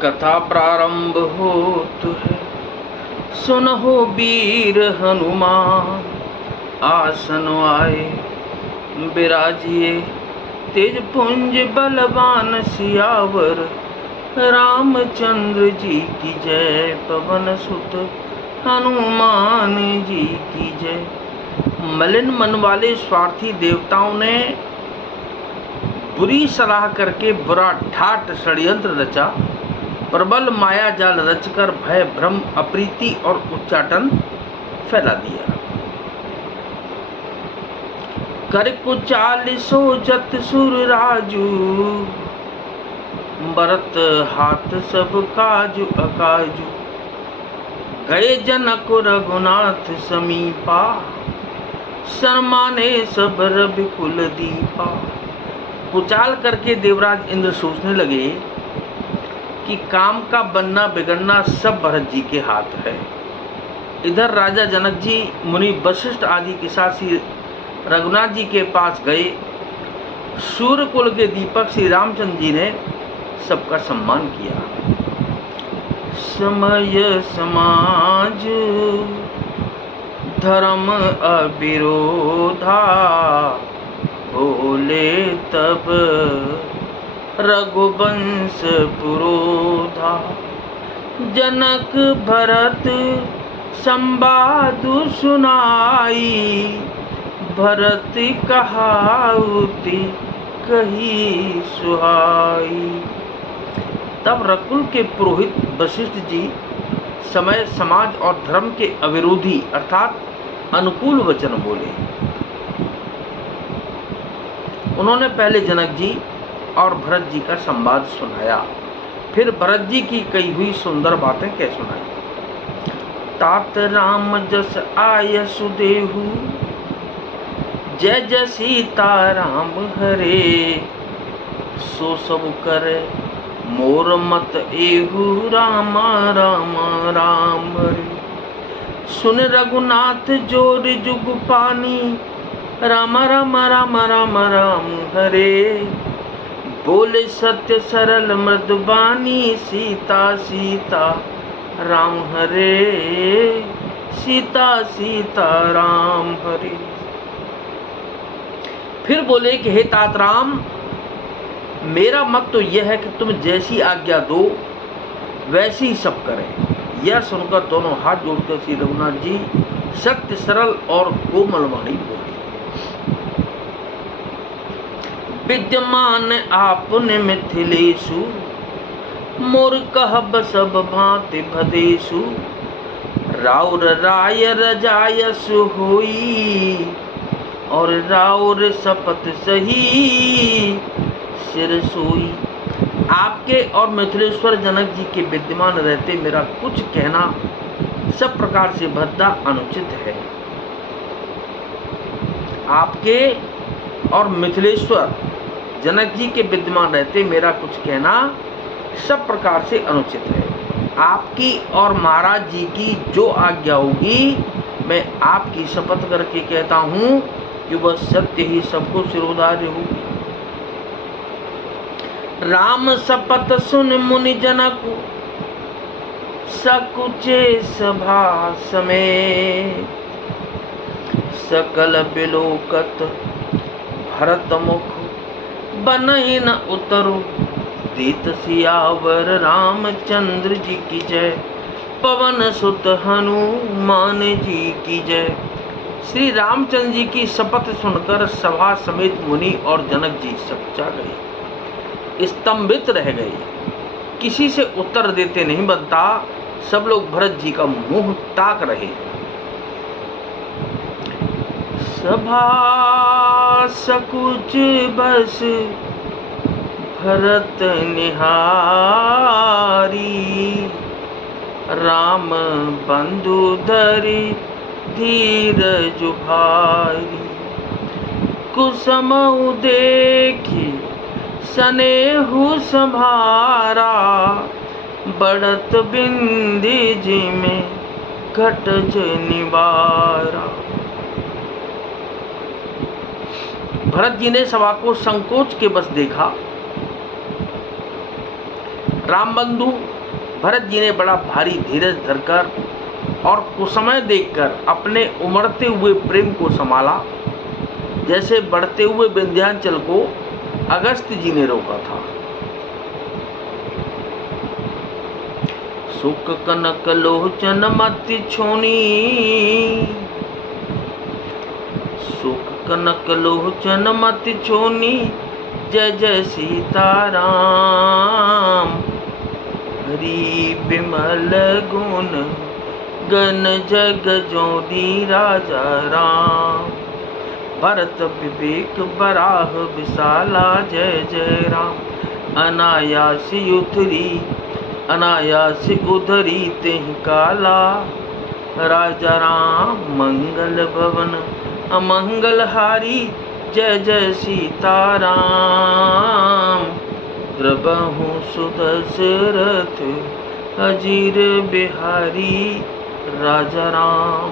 कथा प्रारंभ होत है। सुनहो वीर हनुमान, आसन आए बिराजिए। तेज पुंज बलवान सियावर, रामचंद्र जी की जय। पवन सुत हनुमान जी की जय। मलिन मन वाले स्वार्थी देवताओं ने बुरी सलाह करके बुरा ठाट षड्यंत्र रचा। प्रबल माया जाल रचकर भय भ्रम अप्रीति और उच्चाटन फैला दिया। कर कुचालिसो जत सुर राजू, बरत हाथ सब काजु अकाजु। गए जनक रघुनाथ समीपा, शर्माने सब रविकुल दीपा। कुचाल करके देवराज इंद्र सोचने लगे कि काम का बनना बिगड़ना सब भरत जी के हाथ है। इधर राजा जनक जी मुनि वशिष्ठ आदि के साथ श्री रघुनाथ जी के पास गए। सूर्यकुल के दीपक श्री रामचंद्र जी ने सबका सम्मान किया। समय समाज धर्म अविरोधा, बोले तब रघुवंश पुरोधा। जनक भरत संवाद सुनाई, भरत कहाउति कही सुहाई। तब रकुल के पुरोहित वशिष्ठ जी समय समाज और धर्म के अविरोधी अर्थात अनुकूल वचन बोले। उन्होंने पहले जनक जी और भरत जी का संवाद सुनाया, फिर भरत जी की कही हुई सुंदर बातें कह सुनाई। तात राम जस आय सुदेहु, जय जय सीता राम हरे। सो सब करे मोर मत एहु, रामा राम राम हरे। सुन रघुनाथ जोर जुग पानी, राम राम राम राम राम हरे। बोले सत्य सरल मृदुबानी, सीता सीता राम हरे। सीता सीता राम हरे। फिर बोले कि हे तात राम, मेरा मत तो यह है कि तुम जैसी आज्ञा दो वैसी ही सब करें। यह सुनकर दोनों हाथ जोड़कर श्री रघुनाथ जी सत्य सरल और कोमल वाणी बोले। विद्यमान आपने मिथिलेशु, मोर कहब सब भांति भदेशु। राउर राय रजायसु होई, और राउर शपथ सही सिर सोई। आपके और मिथिलेश्वर जनक जी के विद्यमान रहते मेरा कुछ कहना सब प्रकार से भद्दा अनुचित है। आपके और मिथिलेश्वर जनक जी के विद्यमान रहते मेरा कुछ कहना सब प्रकार से अनुचित है। आपकी और महाराज जी की जो आज्ञा होगी, मैं आपकी शपथ करके कहता हूँ कि वह सत्य ही सबको सिरोधार्य होगी। राम शपथ सुन मुनि जनक, सकुचे सभा समेत। सकल बिलोकत भरत मुख, बनहि न उतरु। देत सियावर रामचंद्र जी की जय। पवन सुत हनुमान जी की जय। श्री रामचंद्र जी की शपथ सुनकर सभा समेत मुनि और जनक जी सच्चा गए, स्तंभित रह गए। किसी से उत्तर देते नहीं बनता। सब लोग भरत जी का मुंह ताक रहे। सभा सकुच बस भरत निहारी। राम बंधु धरि धीरज भारी। कुसमउ देखि सनेहु संभारा। बढ़त बिंदी जी में घटज निवारा। भरत जी ने सभा को संकोच के बस देखा। राम बंधु भरत जी ने बड़ा भारी धीरज धरकर और कुसमय देखकर अपने उमड़ते हुए प्रेम को संभाला, जैसे बढ़ते हुए विंध्याचल को अगस्त्य जी ने रोका था। सुख कनक लोचन मति छोनी, सुख कनक लोचन मति छोनी, जय जय सीताराम। हरि बिमल गुण गण जग जोनी राजा राम। भरत विवेक बराह विशाला, जय जय राम। अनायास उतरी अनायास उधरी तेहि काला, राजा राम मंगल भवन अमंगल हारी, जय जय सीताराम। प्रभु सुदशरथ अजीर बिहारी, राजा राम।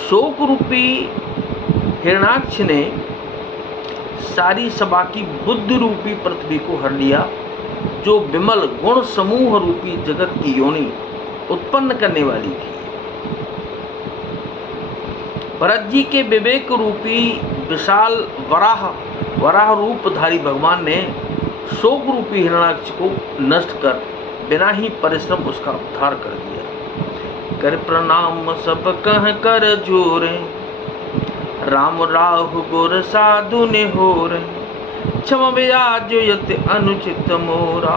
शोक रूपी हिरणाक्ष ने सारी सभा की बुद्धि रूपी पृथ्वी को हर लिया, जो विमल गुण समूह रूपी जगत की योनि उत्पन्न करने वाली थी। भरत जी के विवेक रूपी विशाल वराह रूपधारी भगवान ने शोक रूपी हिरणाक्ष को नष्ट कर बिना ही परिश्रम उसका उद्धार कर दिया। कर प्रणाम सब कह कर जोरे, राम राहु गुर साधु ने हो रे। क्षम ब्याज यति अनुचित मोरा,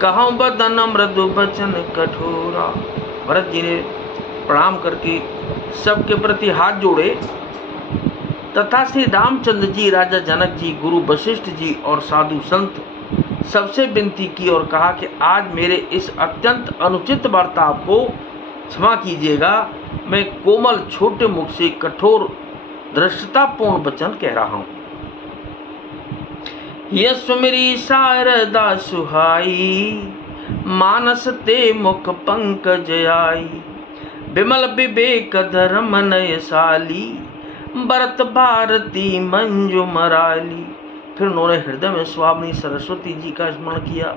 कहूँ बदन मृदु बचन कठोरा। भरत जी ने प्रणाम करके सबके प्रति हाथ जोड़े तथा श्री रामचंद्र जी, राजा जनक जी, गुरु वशिष्ठ जी और साधु संत सबसे विनती की और कहा कि आज मेरे इस अत्यंत अनुचित बर्ताव को क्षमा कीजिएगा। मैं कोमल छोटे मुख से कठोर धृष्टतापूर्ण वचन कह रहा हूँ। यस्व मेरी शारदा सुहाई, मानस ते मुख पंकज आई। विमल विवेक धर्म नयशाली, भरत भारती मंजू मराली। फिर उन्होंने हृदय में स्वामी सरस्वती जी का स्मरण किया।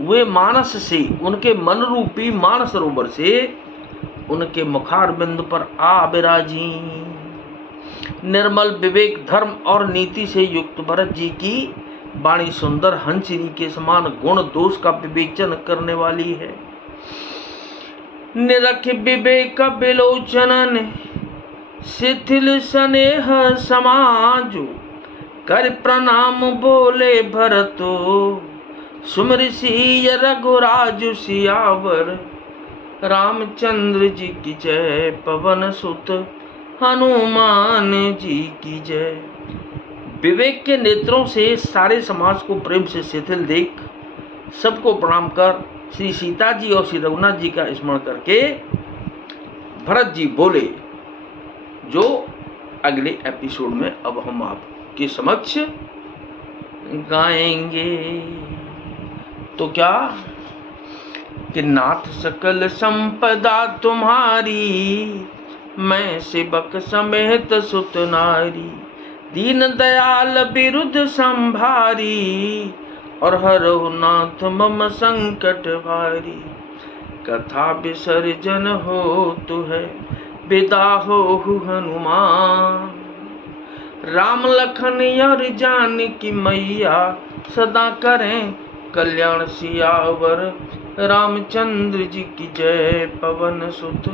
वे मानस से, उनके मन रूपी मानस सरोवर से उनके मुखार बिंदु पर आ विराजी। निर्मल विवेक धर्म और नीति से युक्त भरत जी की वाणी सुंदर हंसिनी के समान गुण दोष का विवेचन करने वाली है। निरख विवेक विलोचन शिथिल स्नेह समाजो, कर प्रणाम बोले भरतो, सुमरि सिय रघुराजु सियावर। रामचंद्र जी की जय, पवन सुत हनुमान जी की जय। विवेक के नेत्रों से सारे समाज को प्रेम से शिथिल देख सबको प्रणाम कर श्री सीता जी और श्री रघुनाथ जी का स्मरण करके भरत जी बोले, जो अगले एपिसोड में अब हम आपके समक्ष गाएंगे। तो क्या कि नाथ सकल संपदा तुम्हारी, मैं सेवक समेत सुत नारी। दीन दयाल बिरुद संभारी, और हरहु नाथ मम संकट भारी। कथा विसर्जन हो तु है, विदा हो हनुमान। राम लखन और जानकी मैया, सदा करें कल्याण सियावर। रामचंद्र जी की जय, पवन सुत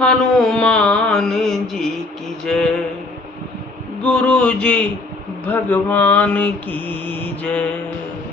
हनुमान जी की जय। गुरु जी भगवान की जय।